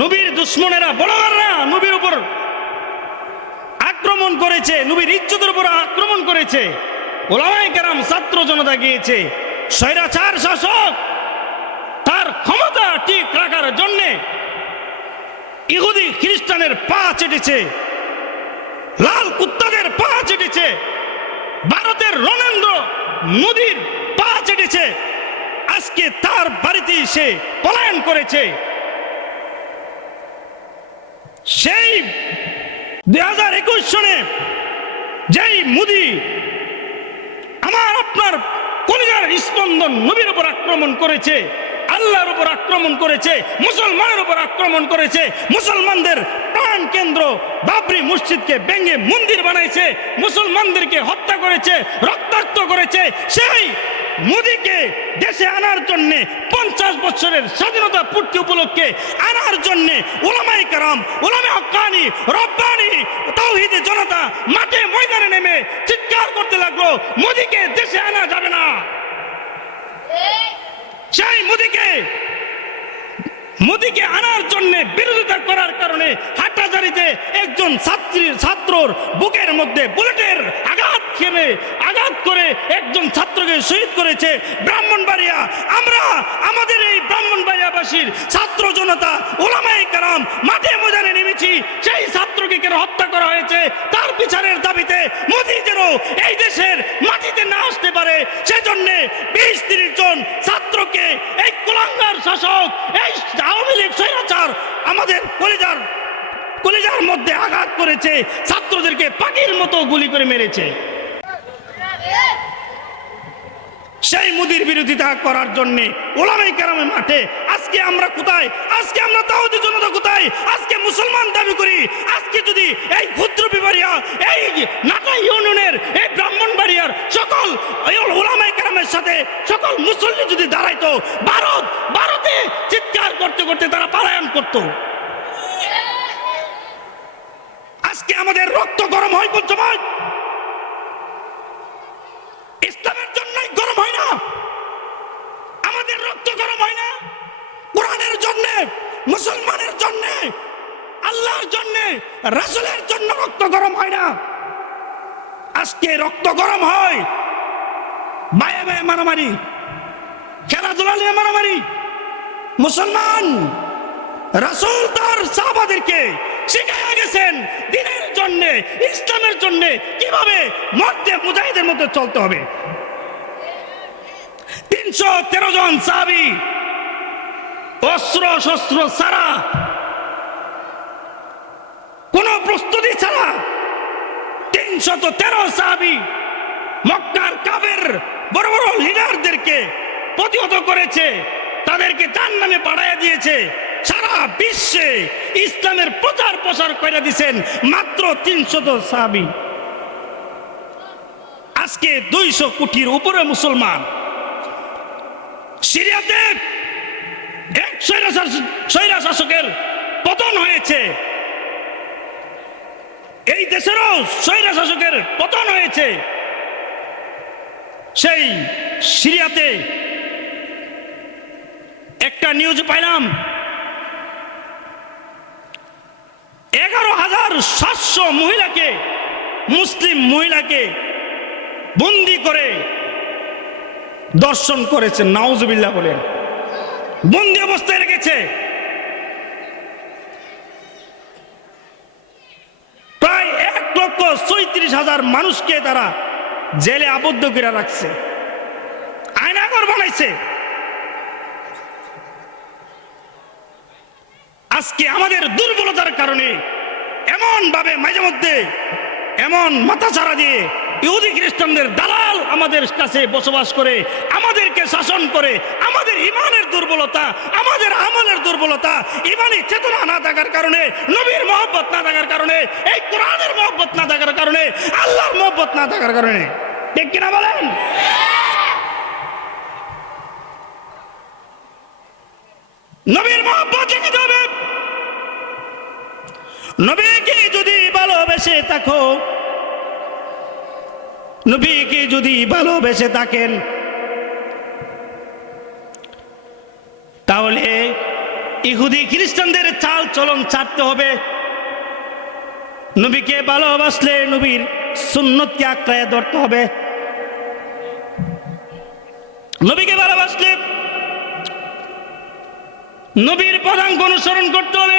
নবীর দুশ্মনেরা বড়রা নবীর উপর আক্রমণ করেছে, নবীর ইজ্জতের উপর আক্রমণ করেছে। ওলামায়ে কেরাম ছাত্র জনতা গিয়েছে, স্বৈরাচার শাসক তার ক্ষমতা ঠিক রাখার জন্যে ইহুদি খ্রিস্টানের পা চেটেছে, লাল কুত্তাদের পা চেটেছে, ভারতের রণেন্দ্র মোদীর পা চেটেছে। আজকে তার বাড়িতে সে পলায়ন করেছে। সেই 2021 সনে যেই মোদী আমার আপনার কলিজার স্পন্দন নবীর উপর আক্রমণ করেছে, আল্লাহর উপর আক্রমণ করেছে, মুসলমানের উপর আক্রমণ করেছে, মুসলমানদের প্রাণ কেন্দ্র বাবরি মসজিদকে ভেঙে মন্দির বানাইছে, মুসলমানদেরকে হত্যা করেছে, রক্তাক্ত করেছে। সেই মোদীকে দেশে আনার জন্য 50 বছরের স্বাধীনতা পূর্তি উপলক্ষে আনার জন্য উলামায়ে কেরাম, উলামায়ে হক্কানি, রব্বানি, তাওহীদি জনতা মাঠে ময়দানে নেমে চিৎকার করতে লাগলো, মোদীকে দেশে আনা যাবে না। সেই মোদীকে আনার জন্য বিরোধিতা করার কারণে হাটহাজারীতে একজন ছাত্রর বুকের মধ্যে বুলেটের আঘাত করে একজন ছাত্রকে শহীদ করেছে ব্রাহ্মণবাড়িয়া। আমরা আমাদের এই ব্রাহ্মণবাড়িয়াবাসীর ছাত্র জনতা উলামায়ে কেরাম মাঠে ময়দানে নেমেছি। সেই ছাত্রকে কেন হত্যা করা হয়েছে তার বিচারের দাবিতে মোদী যেন এই দেশের মাটিতে না আসতে পারে, সেজন্য 20-30 জন ছাত্রকে এই কুলাঙ্গার শাসক, এই আওয়ামী লীগ স্বৈরাচার আমাদের কলিজার মধ্যে আঘাত করেছে, ছাত্রদেরকে পাখির মতো গুলি করে মেরেছে। সেই মোদীর বিরোধিতা করার জন্য উলামায়ে কেরামের মাঠে আজকে আমরা কোথায়? আজকে আমরা তাওহীদি জনতা কোথায়? আজকে মুসলমান দাবি করি। আজকে যদি এই ক্ষুদ্র বিবারিয়া, এই নাটা ইউনিয়নের, এই ব্রাহ্মণবাড়িয়ার সকল উলামায়ে কেরামের সাথে সকল মুসল্লি যদি দাঁড়াইতো, ভারতে চিৎকার করতে করতে তারা পলায়ন করত। আজকে আমাদের রক্ত গরম হয় কোন সময়? ইসলামের জন্যই গরম হয় না? আমাদের রক্ত গরম হয় না? কোরআনের জন্য, মুসলমানের জন্য, আল্লাহর জন্য, রাসূলের জন্য রক্ত গরম হয় না? আজকে রক্ত গরম হয় মায়ে মায়ে মারামারি, খেলাধুলা নিয়ে মারামারি। মুসলমান রাসূল তার সাহাবাদেরকে শিখাইয়া গেছেন দ্বীনের জন্য, ইসলামের জন্য কিভাবে মধ্যে মুজাহিদের মধ্যে চলতে হবে। 313 জন সাহাবী অস্ত্র শস্ত্র ছাড়া, কোন প্রস্তুতি ছাড়া 313 সাহাবী মক্কার কাফের বড় বড় লিডারদেরকে প্রতিহত করেছে, তাদেরকে জাহান্নামে পাঠাইয়া দিয়েছে। সারা বিশ্বে ইসলামের প্রচার প্রসার করে দিয়েছেন মাত্র 300 সাহাবী। আজকে 200 কোটির উপরে মুসলমান। সিরিয়াতে এক স্বৈরাশাসকের পতন হয়েছে, এই দেশেরও স্বৈরাশাসকের পতন হয়েছে। সেই সিরিয়াতে একটা নিউজ পাইলাম, 11,700 মহিলাকে, মুসলিম মহিলাকে বন্দী করে দর্শন করেছে। নাউজুবিল্লাহ বলেন, বন্দী অবস্থায় রেখেছে। প্রায় 1,34,000 মানুষকে তারা জেলে আবদ্ধ করে রাখছে, আয়নাঘর বানাইছে। আজকে আমাদের দুর্বলতার কারণে এমন ভাবে মাঝে মধ্যে এমন মাথাছাড়া দিয়ে ইহুদি খ্রিস্টানদের দালাল আমাদের কাছে বসবাস করে, আমাদেরকে শাসন করে। আমাদের ইমানের দুর্বলতা, আমাদের আমলের দুর্বলতা, ইমানি চেতনা না থাকার কারণে, নবীর মহব্বত না থাকার কারণে, এই কোরআনের মহব্বত না থাকার কারণে, আল্লাহর মহব্বত না থাকার কারণে। ঠিক কিনা বলেন? নবীর মহব্বত দেখাতে হবে। নবীকে যদি ভালোবেসে থাকো, নবীকে যদি ভালোবেসে থাকেন, তাহলে ইহুদি খ্রিস্টানদের চাল চলন ছাড়তে হবে। নবীকে ভালোবাসলে নবীর সুন্নতকে আঁকড়ায় ধরতে হবে। নবীকে ভালোবাসলে নবীর পদাঙ্ক অনুসরণ করতে হবে।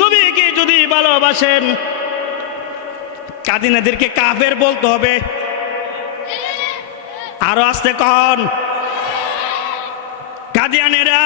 নবীকে যদি ভালোবাসেন কাদিনাদেরকে কাফের বলতে হবে। আরো আস্তে কন, কাদিয়ানেরা